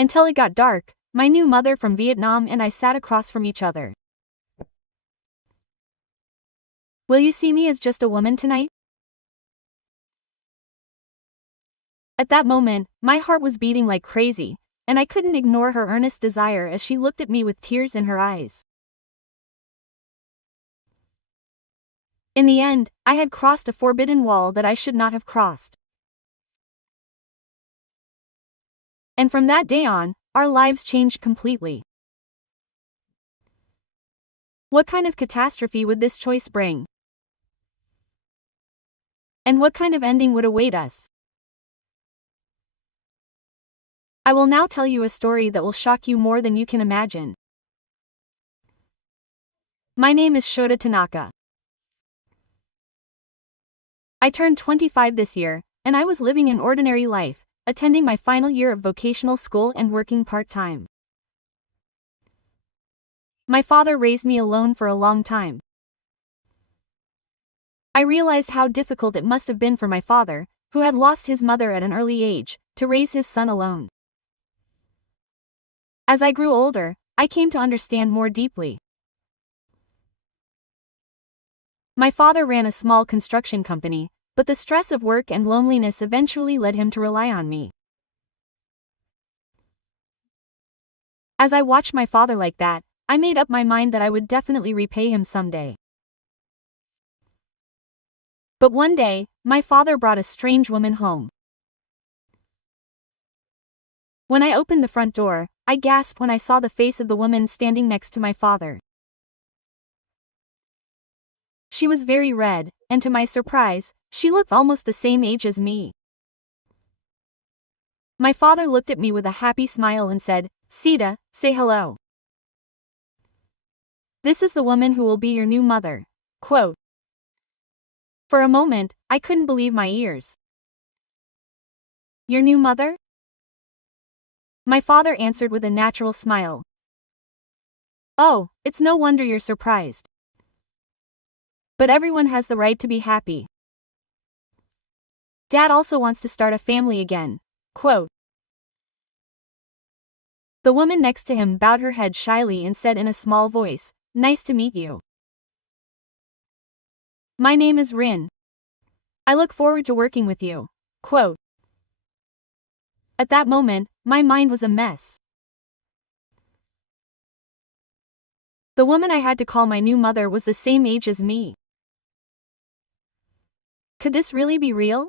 Until it got dark, my new mother from Vietnam and I sat across from each other. Will you see me as just a woman tonight? At that moment, my heart was beating like crazy, and I couldn't ignore her earnest desire as she looked at me with tears in her eyes. In the end, I had crossed a forbidden wall that I should not have crossed. And from that day on, our lives changed completely. What kind of catastrophe would this choice bring? And what kind of ending would await us? I will now tell you a story that will shock you more than you can imagine. My name is Shota Tanaka. I turned 25 this year, and I was living an ordinary life, attending my final year of vocational school and working part-time. My father raised me alone for a long time. I realized how difficult it must have been for my father, who had lost his mother at an early age, to raise his son alone. As I grew older, I came to understand more deeply. My father ran a small construction company, but the stress of work and loneliness eventually led him to rely on me. As I watched my father like that, I made up my mind that I would definitely repay him someday. But one day, my father brought a strange woman home. When I opened the front door, I gasped when I saw the face of the woman standing next to my father. She was very red, and to my surprise, she looked almost the same age as me. My father looked at me with a happy smile and said, "Sita, say hello. This is the woman who will be your new mother." Quote. For a moment, I couldn't believe my ears. Your new mother? My father answered with a natural smile. Oh, it's no wonder you're surprised. But everyone has the right to be happy. Dad also wants to start a family again. Quote. The woman next to him bowed her head shyly and said in a small voice, "Nice to meet you. My name is Rin. I look forward to working with you." Quote. At that moment, my mind was a mess. The woman I had to call my new mother was the same age as me. Could this really be real?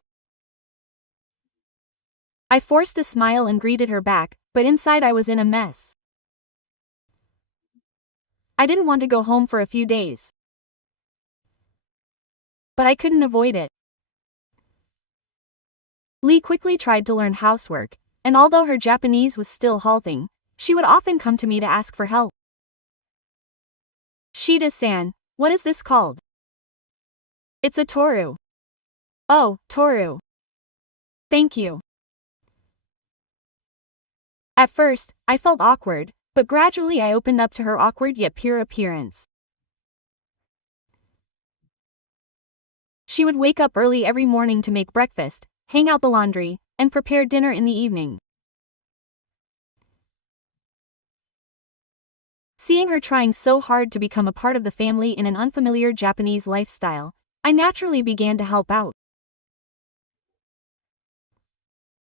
I forced a smile and greeted her back, but inside I was in a mess. I didn't want to go home for a few days. But I couldn't avoid it. Lee quickly tried to learn housework, and although her Japanese was still halting, she would often come to me to ask for help. "Shita-san, what is this called?" "It's a toru." "Oh, toru. Thank you." At first, I felt awkward, but gradually I opened up to her awkward yet pure appearance. She would wake up early every morning to make breakfast, hang out the laundry, and prepare dinner in the evening. Seeing her trying so hard to become a part of the family in an unfamiliar Japanese lifestyle, I naturally began to help out.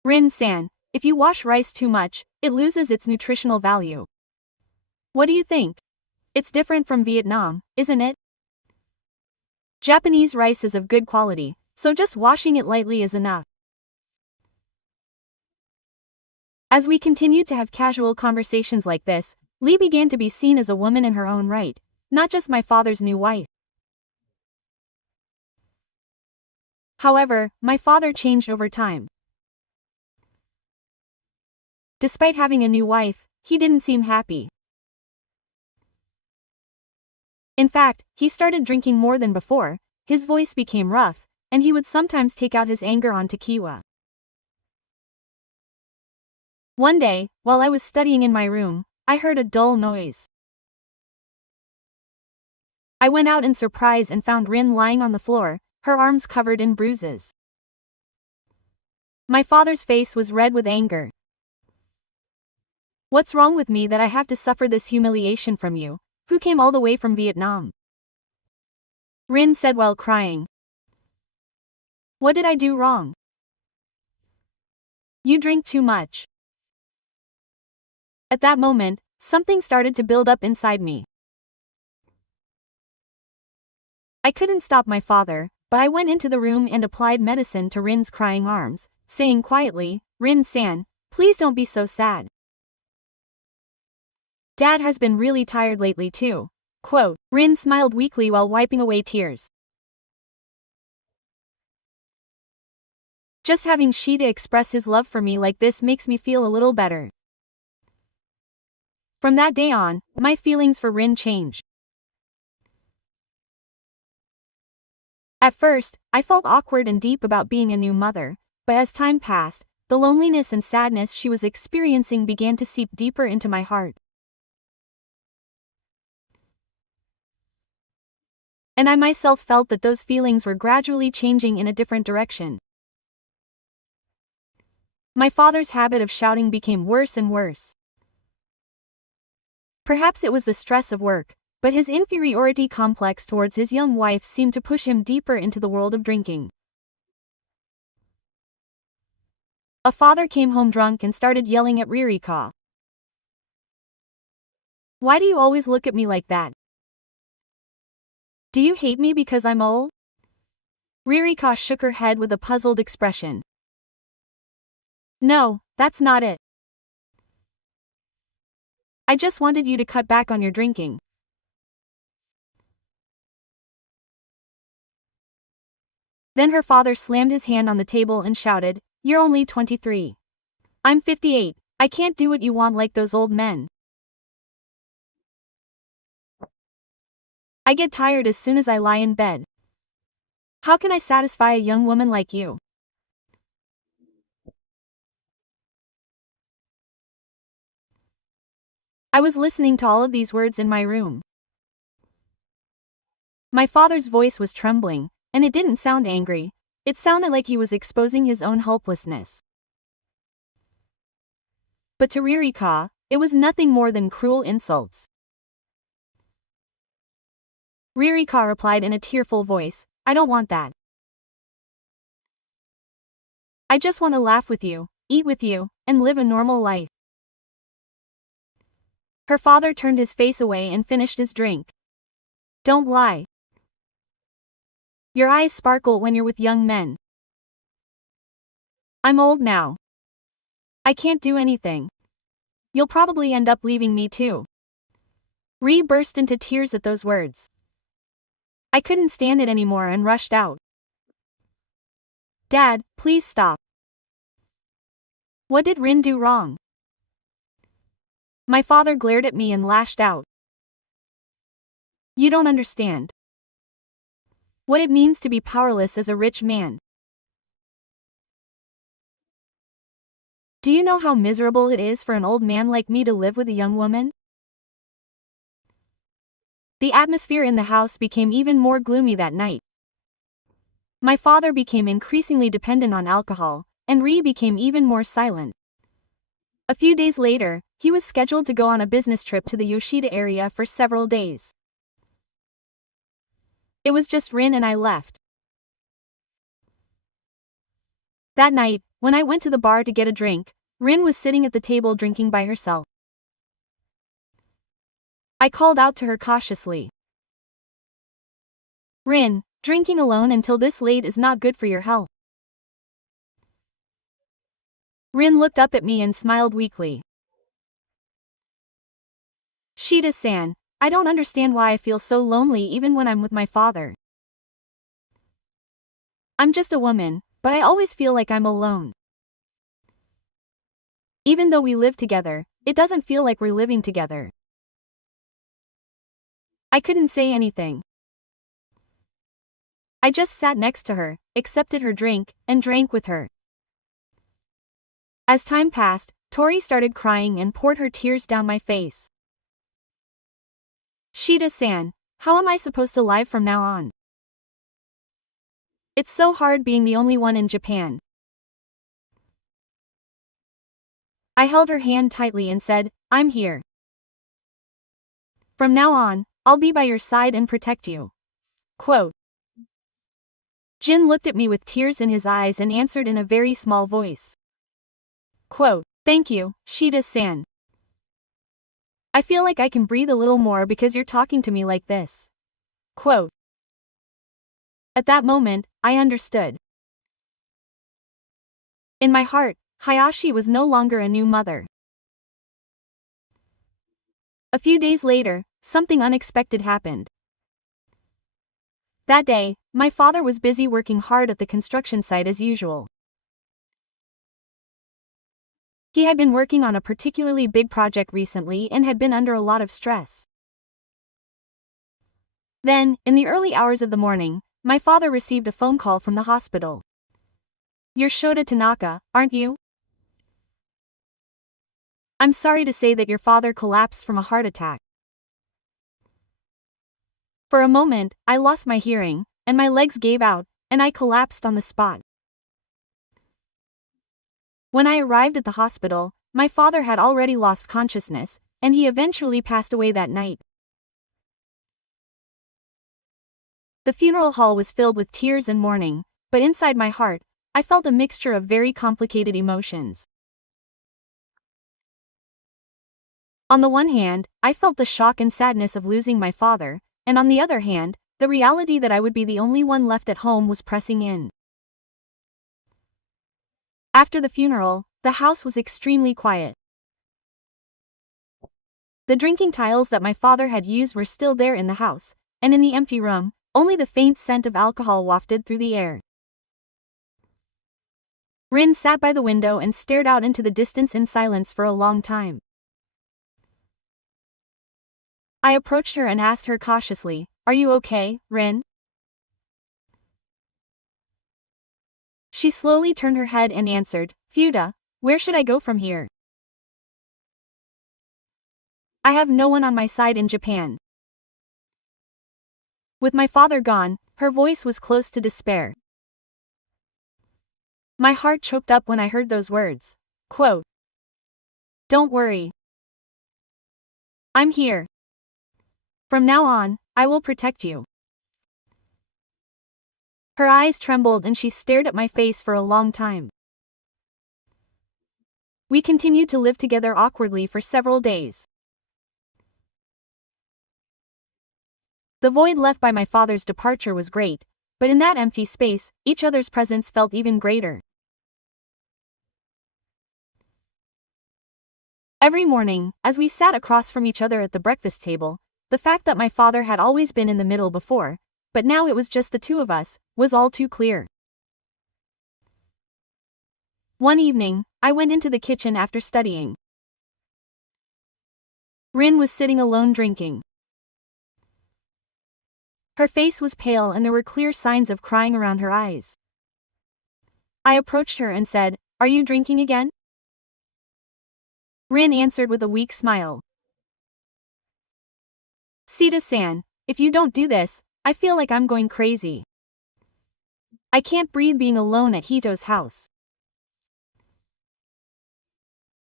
"Rin-san, if you wash rice too much, it loses its nutritional value. What do you think? It's different from Vietnam, isn't it? Japanese rice is of good quality, so just washing it lightly is enough." As we continued to have casual conversations like this, Lee began to be seen as a woman in her own right, not just my father's new wife. However, my father changed over time. Despite having a new wife, he didn't seem happy. In fact, he started drinking more than before, his voice became rough, and he would sometimes take out his anger on tequila. One day, while I was studying in my room, I heard a dull noise. I went out in surprise and found Rin lying on the floor, her arms covered in bruises. My father's face was red with anger. What's wrong with me that I have to suffer this humiliation from you, who came all the way from Vietnam? Rin said while crying. What did I do wrong? You drink too much. At that moment, something started to build up inside me. I couldn't stop my father, but I went into the room and applied medicine to Rin's crying arms, saying quietly, Rin-san, please don't be so sad. Dad has been really tired lately too. Quote, Rin smiled weakly while wiping away tears. Just having Shida express his love for me like this makes me feel a little better. From that day on, my feelings for Rin changed. At first, I felt awkward and deep about being a new mother, but as time passed, the loneliness and sadness she was experiencing began to seep deeper into my heart. And I myself felt that those feelings were gradually changing in a different direction. My father's habit of shouting became worse and worse. Perhaps it was the stress of work, but his inferiority complex towards his young wife seemed to push him deeper into the world of drinking. A father came home drunk and started yelling at Ririka. Why do you always look at me like that? Do you hate me because I'm old? Ririka shook her head with a puzzled expression. No, that's not it. I just wanted you to cut back on your drinking. Then her father slammed his hand on the table and shouted, You're only 23. I'm 58, I can't do what you want like those old men. I get tired as soon as I lie in bed. How can I satisfy a young woman like you? I was listening to all of these words in my room. My father's voice was trembling, and it didn't sound angry. It sounded like he was exposing his own helplessness. But to Ririka, it was nothing more than cruel insults. Ririka replied in a tearful voice, I don't want that. I just want to laugh with you, eat with you, and live a normal life. Her father turned his face away and finished his drink. Don't lie. Your eyes sparkle when you're with young men. I'm old now. I can't do anything. You'll probably end up leaving me too. Ri burst into tears at those words. I couldn't stand it anymore and rushed out. Dad, please stop. What did Rin do wrong? My father glared at me and lashed out. You don't understand what it means to be powerless as a rich man. Do you know how miserable it is for an old man like me to live with a young woman? The atmosphere in the house became even more gloomy that night. My father became increasingly dependent on alcohol, and Ri became even more silent. A few days later, he was scheduled to go on a business trip to the Yoshida area for several days. It was just Rin and I left. That night, when I went to the bar to get a drink, Rin was sitting at the table drinking by herself. I called out to her cautiously. Rin, drinking alone until this late is not good for your health. Rin looked up at me and smiled weakly. Shida-san, I don't understand why I feel so lonely even when I'm with my father. I'm just a woman, but I always feel like I'm alone. Even though we live together, it doesn't feel like we're living together. I couldn't say anything. I just sat next to her, accepted her drink, and drank with her. As time passed, Tori started crying and poured her tears down my face. Shida-san, how am I supposed to live from now on? It's so hard being the only one in Japan. I held her hand tightly and said, I'm here. From now on, I'll be by your side and protect you. Quote. Jin looked at me with tears in his eyes and answered in a very small voice. Quote. Thank you, Shida-san. I feel like I can breathe a little more because you're talking to me like this. Quote. At that moment, I understood. In my heart, Hayashi was no longer a new mother. A few days later, something unexpected happened. That day, my father was busy working hard at the construction site as usual. He had been working on a particularly big project recently and had been under a lot of stress. Then, in the early hours of the morning, my father received a phone call from the hospital. You're Shota Tanaka, aren't you? I'm sorry to say that your father collapsed from a heart attack. For a moment, I lost my hearing, and my legs gave out, and I collapsed on the spot. When I arrived at the hospital, my father had already lost consciousness, and he eventually passed away that night. The funeral hall was filled with tears and mourning, but inside my heart, I felt a mixture of very complicated emotions. On the one hand, I felt the shock and sadness of losing my father, and on the other hand, the reality that I would be the only one left at home was pressing in. After the funeral, the house was extremely quiet. The drinking tiles that my father had used were still there in the house, and in the empty room, only the faint scent of alcohol wafted through the air. Rin sat by the window and stared out into the distance in silence for a long time. I approached her and asked her cautiously, "Are you okay, Rin?" She slowly turned her head and answered, "Fuda, where should I go from here? I have no one on my side in Japan." With my father gone, her voice was close to despair. My heart choked up when I heard those words. Quote. Don't worry. I'm here. From now on, I will protect you. Her eyes trembled and she stared at my face for a long time. We continued to live together awkwardly for several days. The void left by my father's departure was great, but in that empty space, each other's presence felt even greater. Every morning, as we sat across from each other at the breakfast table, the fact that my father had always been in the middle before, but now it was just the two of us, was all too clear. One evening, I went into the kitchen after studying. Rin was sitting alone drinking. Her face was pale and there were clear signs of crying around her eyes. I approached her and said, "Are you drinking again?" Rin answered with a weak smile. "Sita-san, if you don't do this, I feel like I'm going crazy. I can't breathe being alone at Hito's house."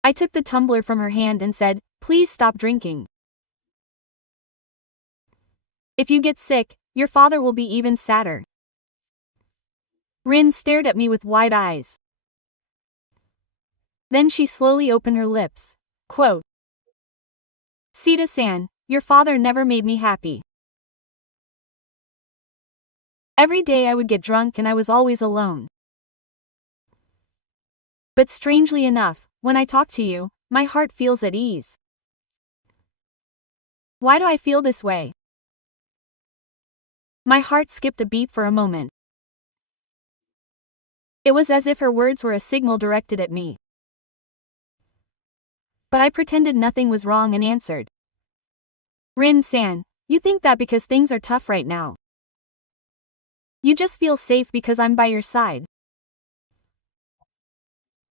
I took the tumbler from her hand and said, "Please stop drinking. If you get sick, your father will be even sadder." Rin stared at me with wide eyes. Then she slowly opened her lips. Quote. "Sita-san, your father never made me happy. Every day I would get drunk and I was always alone. But strangely enough, when I talk to you, my heart feels at ease. Why do I feel this way?" My heart skipped a beat for a moment. It was as if her words were a signal directed at me. But I pretended nothing was wrong and answered. "Rin-san, you think that because things are tough right now. You just feel safe because I'm by your side."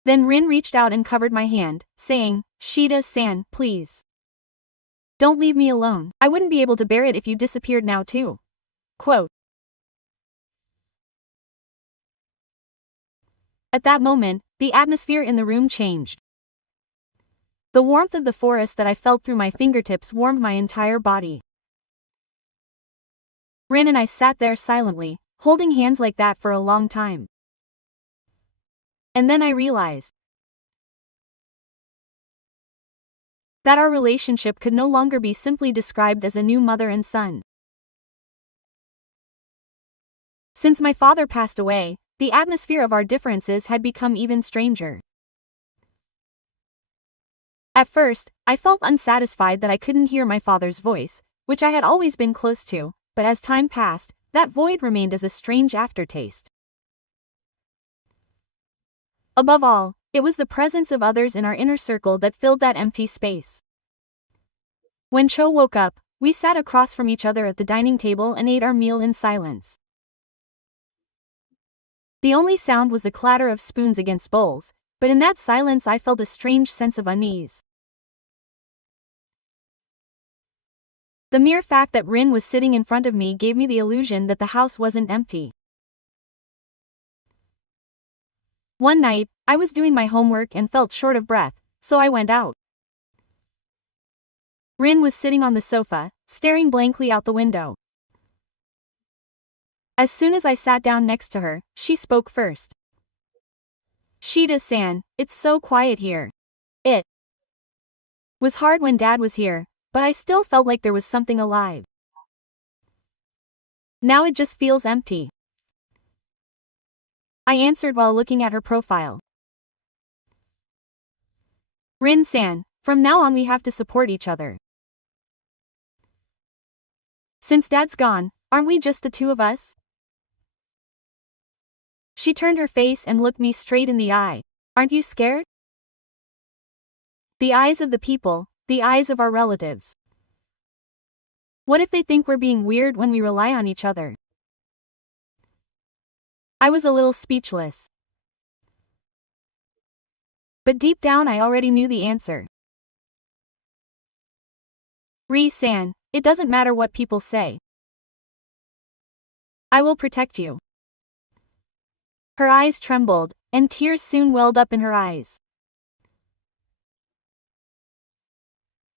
Then Rin reached out and covered my hand, saying, "Shida-san, please. Don't leave me alone. I wouldn't be able to bear it if you disappeared now too." Quote. At that moment, the atmosphere in the room changed. The warmth of the forest that I felt through my fingertips warmed my entire body. Rin and I sat there silently, holding hands like that for a long time. And then I realized that our relationship could no longer be simply described as a new mother and son. Since my father passed away, the atmosphere of our differences had become even stranger. At first, I felt unsatisfied that I couldn't hear my father's voice, which I had always been close to, but as time passed, that void remained as a strange aftertaste. Above all, it was the presence of others in our inner circle that filled that empty space. When Cho woke up, we sat across from each other at the dining table and ate our meal in silence. The only sound was the clatter of spoons against bowls, but in that silence I felt a strange sense of unease. The mere fact that Rin was sitting in front of me gave me the illusion that the house wasn't empty. One night, I was doing my homework and felt short of breath, so I went out. Rin was sitting on the sofa, staring blankly out the window. As soon as I sat down next to her, she spoke first. "Shida-san, it's so quiet here. It was hard when Dad was here, but I still felt like there was something alive. Now it just feels empty," I answered while looking at her profile. "Rin-san, from now on we have to support each other. Since Dad's gone, aren't we just the two of us?" She turned her face and looked me straight in the eye. "Aren't you scared?" "The eyes of the people, the eyes of our relatives. What if they think we're being weird when we rely on each other?" I was a little speechless. But deep down I already knew the answer. "Ri-san, it doesn't matter what people say. I will protect you." Her eyes trembled, and tears soon welled up in her eyes.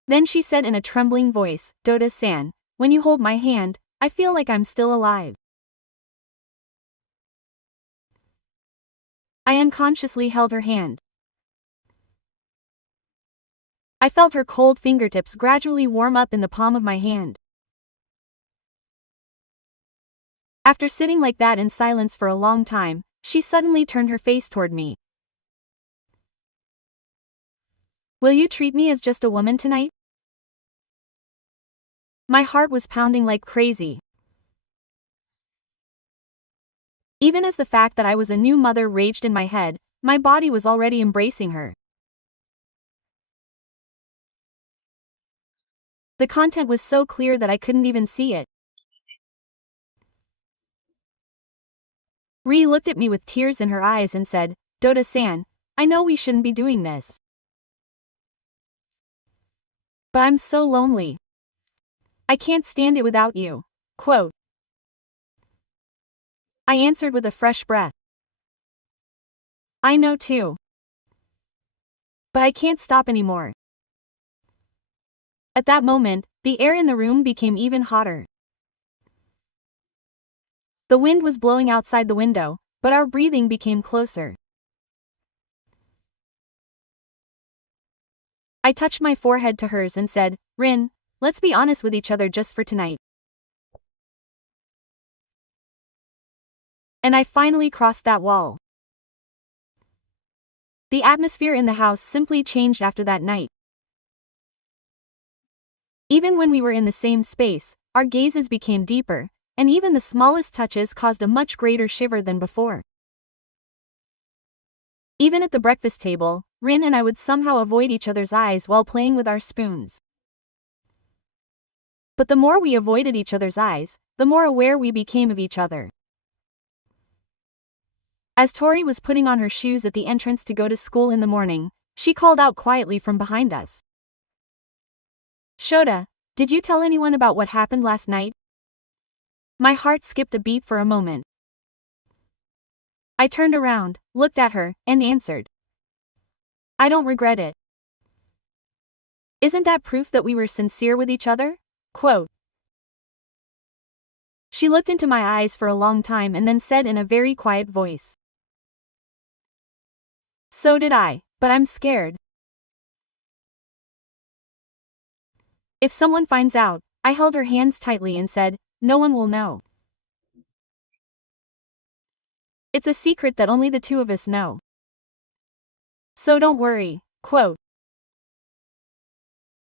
Then she said in a trembling voice, "Doda-san, when you hold my hand, I feel like I'm still alive." I unconsciously held her hand. I felt her cold fingertips gradually warm up in the palm of my hand. After sitting like that in silence for a long time, she suddenly turned her face toward me. "Will you treat me as just a woman tonight?" My heart was pounding like crazy. Even as the fact that I was a new mother raged in my head, my body was already embracing her. The content was so clear that I couldn't even see it. Ri looked at me with tears in her eyes and said, "Doda-san, I know we shouldn't be doing this. But I'm so lonely. I can't stand it without you." Quote. I answered with a fresh breath. "I know too. But I can't stop anymore." At that moment, the air in the room became even hotter. The wind was blowing outside the window, but our breathing became closer. I touched my forehead to hers and said, "Rin, let's be honest with each other just for tonight." And I finally crossed that wall. The atmosphere in the house simply changed after that night. Even when we were in the same space, our gazes became deeper, and even the smallest touches caused a much greater shiver than before. Even at the breakfast table, Rin and I would somehow avoid each other's eyes while playing with our spoons. But the more we avoided each other's eyes, the more aware we became of each other. As Tori was putting on her shoes at the entrance to go to school in the morning, she called out quietly from behind us. "Shota, did you tell anyone about what happened last night?" My heart skipped a beat for a moment. I turned around, looked at her, and answered, "I don't regret it. Isn't that proof that we were sincere with each other? Quote. She looked into my eyes for a long time and then said in a very quiet voice. So did I, but I'm scared. If someone finds out, I held her hands tightly and said, no one will know. It's a secret that only the two of us know. So don't worry, quote.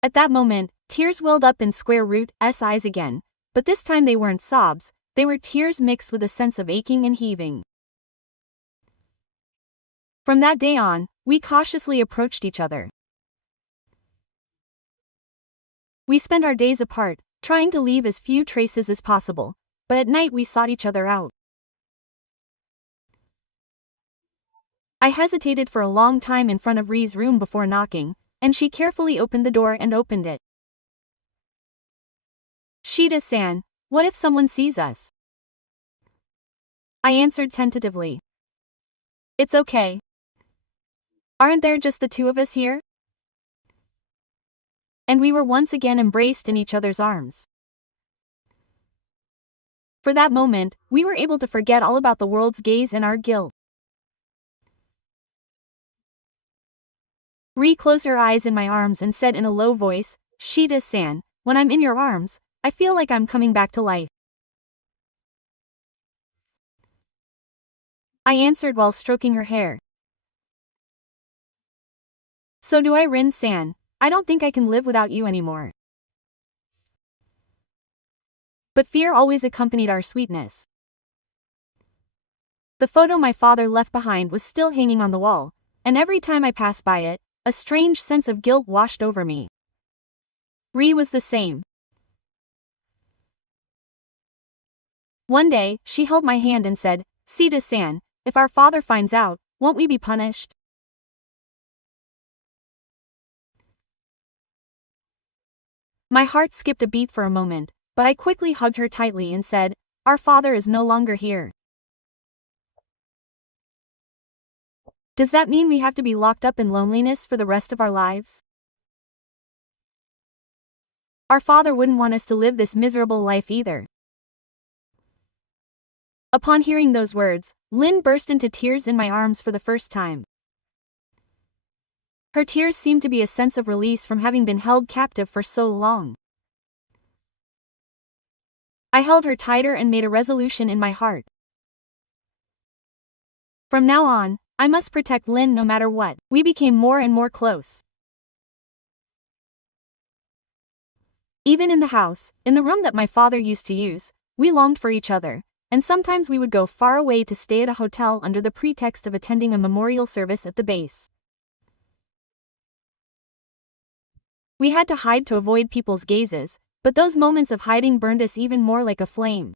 At that moment, tears welled up in Square Root's eyes again, but this time they weren't sobs, they were tears mixed with a sense of aching and heaving. From that day on, we cautiously approached each other. We spent our days apart, trying to leave as few traces as possible, but at night we sought each other out. I hesitated for a long time in front of Ri's room before knocking, and she carefully opened the door and opened it. Shida-san, what if someone sees us? I answered tentatively. It's okay. Aren't there just the two of us here? And we were once again embraced in each other's arms. For that moment, we were able to forget all about the world's gaze and our guilt. Ri closed her eyes in my arms and said in a low voice, Shida-san, when I'm in your arms, I feel like I'm coming back to life. I answered while stroking her hair. So do I, Rin-san. I don't think I can live without you anymore. But fear always accompanied our sweetness. The photo my father left behind was still hanging on the wall, and every time I passed by it, a strange sense of guilt washed over me. Ri was the same. One day, she held my hand and said, Shida-san, if our father finds out, won't we be punished? My heart skipped a beat for a moment, but I quickly hugged her tightly and said, our father is no longer here. Does that mean we have to be locked up in loneliness for the rest of our lives? Our father wouldn't want us to live this miserable life either. Upon hearing those words, Lynn burst into tears in my arms for the first time. Her tears seemed to be a sense of release from having been held captive for so long. I held her tighter and made a resolution in my heart. From now on, I must protect Lynn no matter what. We became more and more close. Even in the house, in the room that my father used to use, we longed for each other, and sometimes we would go far away to stay at a hotel under the pretext of attending a memorial service at the base. We had to hide to avoid people's gazes, but those moments of hiding burned us even more like a flame.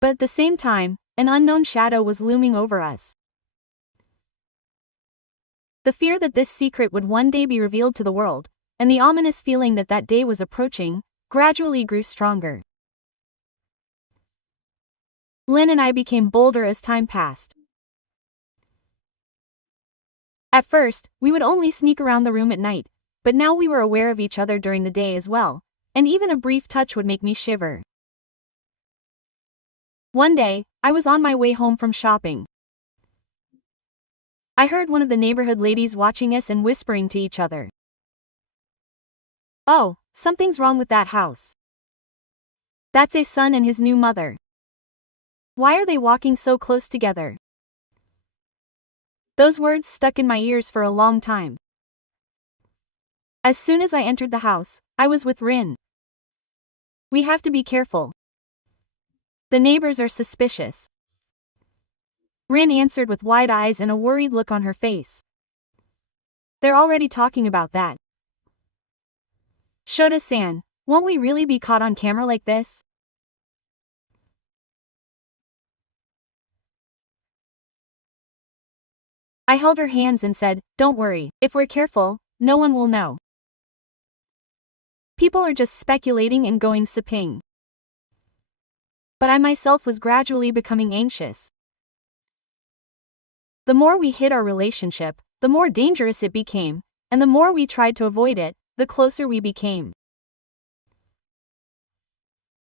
But at the same time, an unknown shadow was looming over us. The fear that this secret would one day be revealed to the world, and the ominous feeling that that day was approaching, gradually grew stronger. Lynn and I became bolder as time passed. At first, we would only sneak around the room at night, but now we were aware of each other during the day as well, and even a brief touch would make me shiver. One day, I was on my way home from shopping. I heard one of the neighborhood ladies watching us and whispering to each other. Oh, something's wrong with that house. That's a son and his new mother. Why are they walking so close together? Those words stuck in my ears for a long time. As soon as I entered the house, I was with Rin. We have to be careful. The neighbors are suspicious. Rin answered with wide eyes and a worried look on her face. They're already talking about that. Shota-san, won't we really be caught on camera like this? I held her hands and said, don't worry, if we're careful, no one will know. People are just speculating and going sipping. But I myself was gradually becoming anxious. The more we hid our relationship, the more dangerous it became, and the more we tried to avoid it, the closer we became.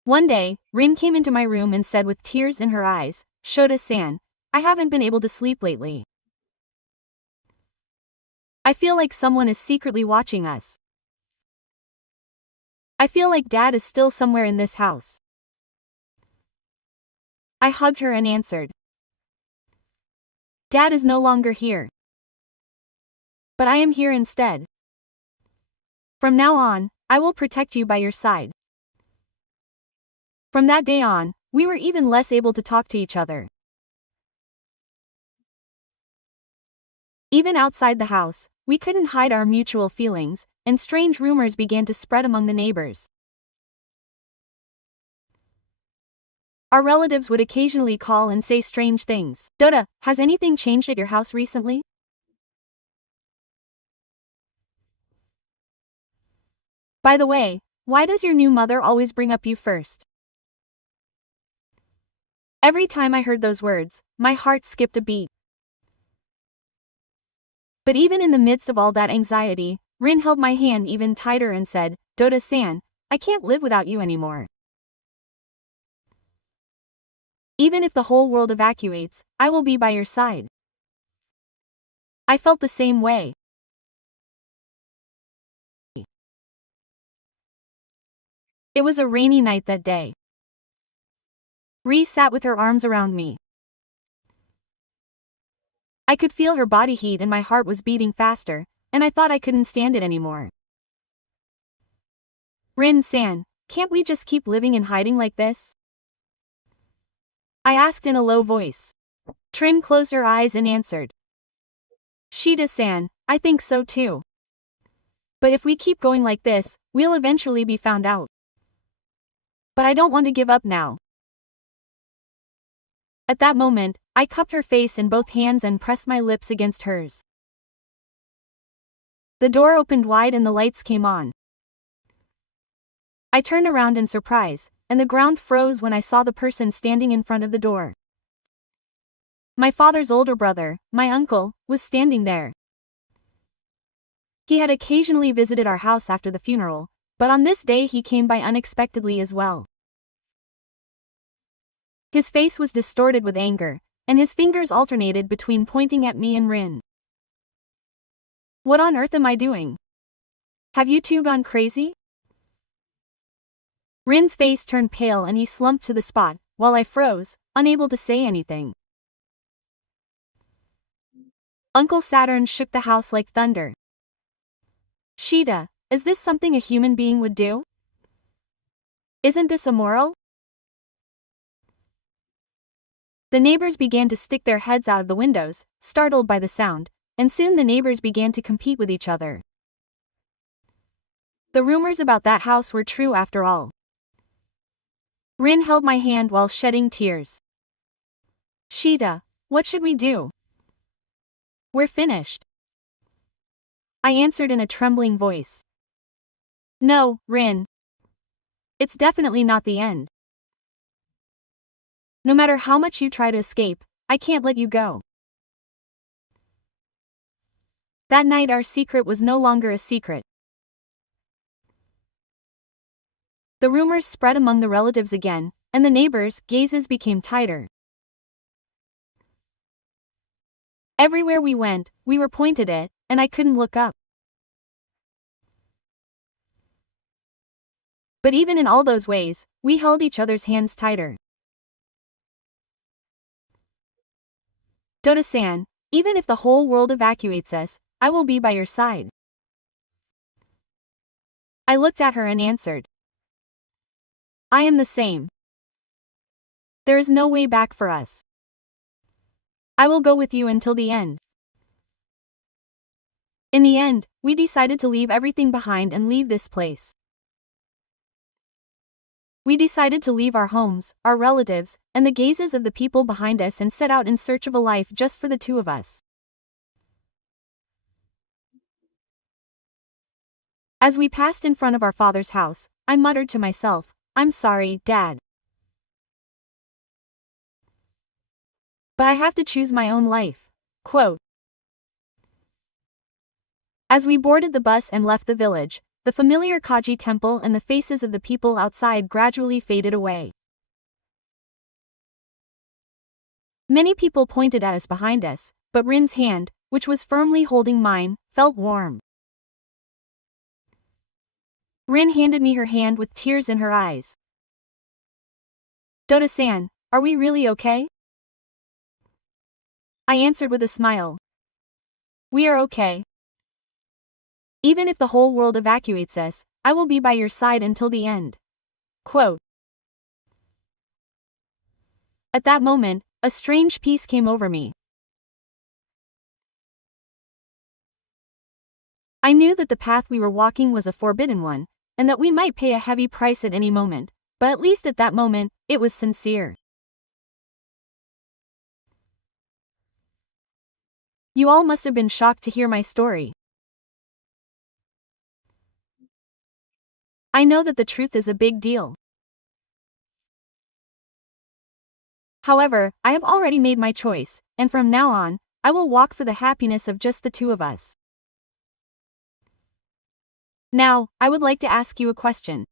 One day, Rin came into my room and said with tears in her eyes, "Shota-san, I haven't been able to sleep lately. I feel like someone is secretly watching us. I feel like Dad is still somewhere in this house." I hugged her and answered, "Dad is no longer here. But I am here instead. From now on, I will protect you by your side." From that day on, we were even less able to talk to each other. Even outside the house, we couldn't hide our mutual feelings, and strange rumors began to spread among the neighbors. Our relatives would occasionally call and say strange things. "Dota, has anything changed at your house recently? By the way, why does your new mother always bring up you first?" Every time I heard those words, my heart skipped a beat. But even in the midst of all that anxiety, Rin held my hand even tighter and said, "Dota-san, I can't live without you anymore. Even if the whole world evacuates, I will be by your side." I felt the same way. It was a rainy night that day. Ree sat with her arms around me. I could feel her body heat and my heart was beating faster, and I thought I couldn't stand it anymore. "Rin-san, can't we just keep living in hiding like this?" I asked in a low voice. Trin closed her eyes and answered, "Shida-san, I think so too. But if we keep going like this, we'll eventually be found out. But I don't want to give up now." At that moment, I cupped her face in both hands and pressed my lips against hers. The door opened wide and the lights came on. I turned around in surprise, and the ground froze when I saw the person standing in front of the door. My father's older brother, my uncle, was standing there. He had occasionally visited our house after the funeral, but on this day he came by unexpectedly as well. His face was distorted with anger, and his fingers alternated between pointing at me and Rin. "What on earth am I doing? Have you two gone crazy?" Rin's face turned pale and he slumped to the spot, while I froze, unable to say anything. Uncle Saturn shook the house like thunder. "Shida, is this something a human being would do? Isn't this immoral?" The neighbors began to stick their heads out of the windows, startled by the sound, and soon the neighbors began to compete with each other. The rumors about that house were true after all. Rin held my hand while shedding tears. "Shida, what should we do? We're finished." I answered in a trembling voice. "No, Rin. It's definitely not the end. No matter how much you try to escape, I can't let you go." That night our secret was no longer a secret. The rumors spread among the relatives again, and the neighbors' gazes became tighter. Everywhere we went, we were pointed at, and I couldn't look up. But even in all those ways, we held each other's hands tighter. "Dota-san, even if the whole world evacuates us, I will be by your side." I looked at her and answered, "I am the same. There is no way back for us. I will go with you until the end." In the end, we decided to leave everything behind and leave this place. We decided to leave our homes, our relatives, and the gazes of the people behind us and set out in search of a life just for the two of us. As we passed in front of our father's house, I muttered to myself, "I'm sorry, Dad. But I have to choose my own life." Quote. As we boarded the bus and left the village, the familiar Kaji temple and the faces of the people outside gradually faded away. Many people pointed at us behind us, but Rin's hand, which was firmly holding mine, felt warm. Rin handed me her hand with tears in her eyes. "Dota-san, are we really okay?" I answered with a smile. "We are okay. Even if the whole world evacuates us, I will be by your side until the end." Quote. At that moment, a strange peace came over me. I knew that the path we were walking was a forbidden one, and that we might pay a heavy price at any moment, but at least at that moment, it was sincere. You all must have been shocked to hear my story. I know that the truth is a big deal. However, I have already made my choice, and from now on, I will walk for the happiness of just the two of us. Now, I would like to ask you a question.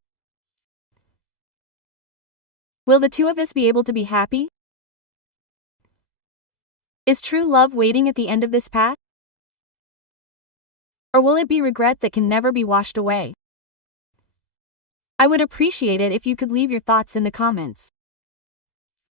Will the two of us be able to be happy? Is true love waiting at the end of this path? Or will it be regret that can never be washed away? I would appreciate it if you could leave your thoughts in the comments.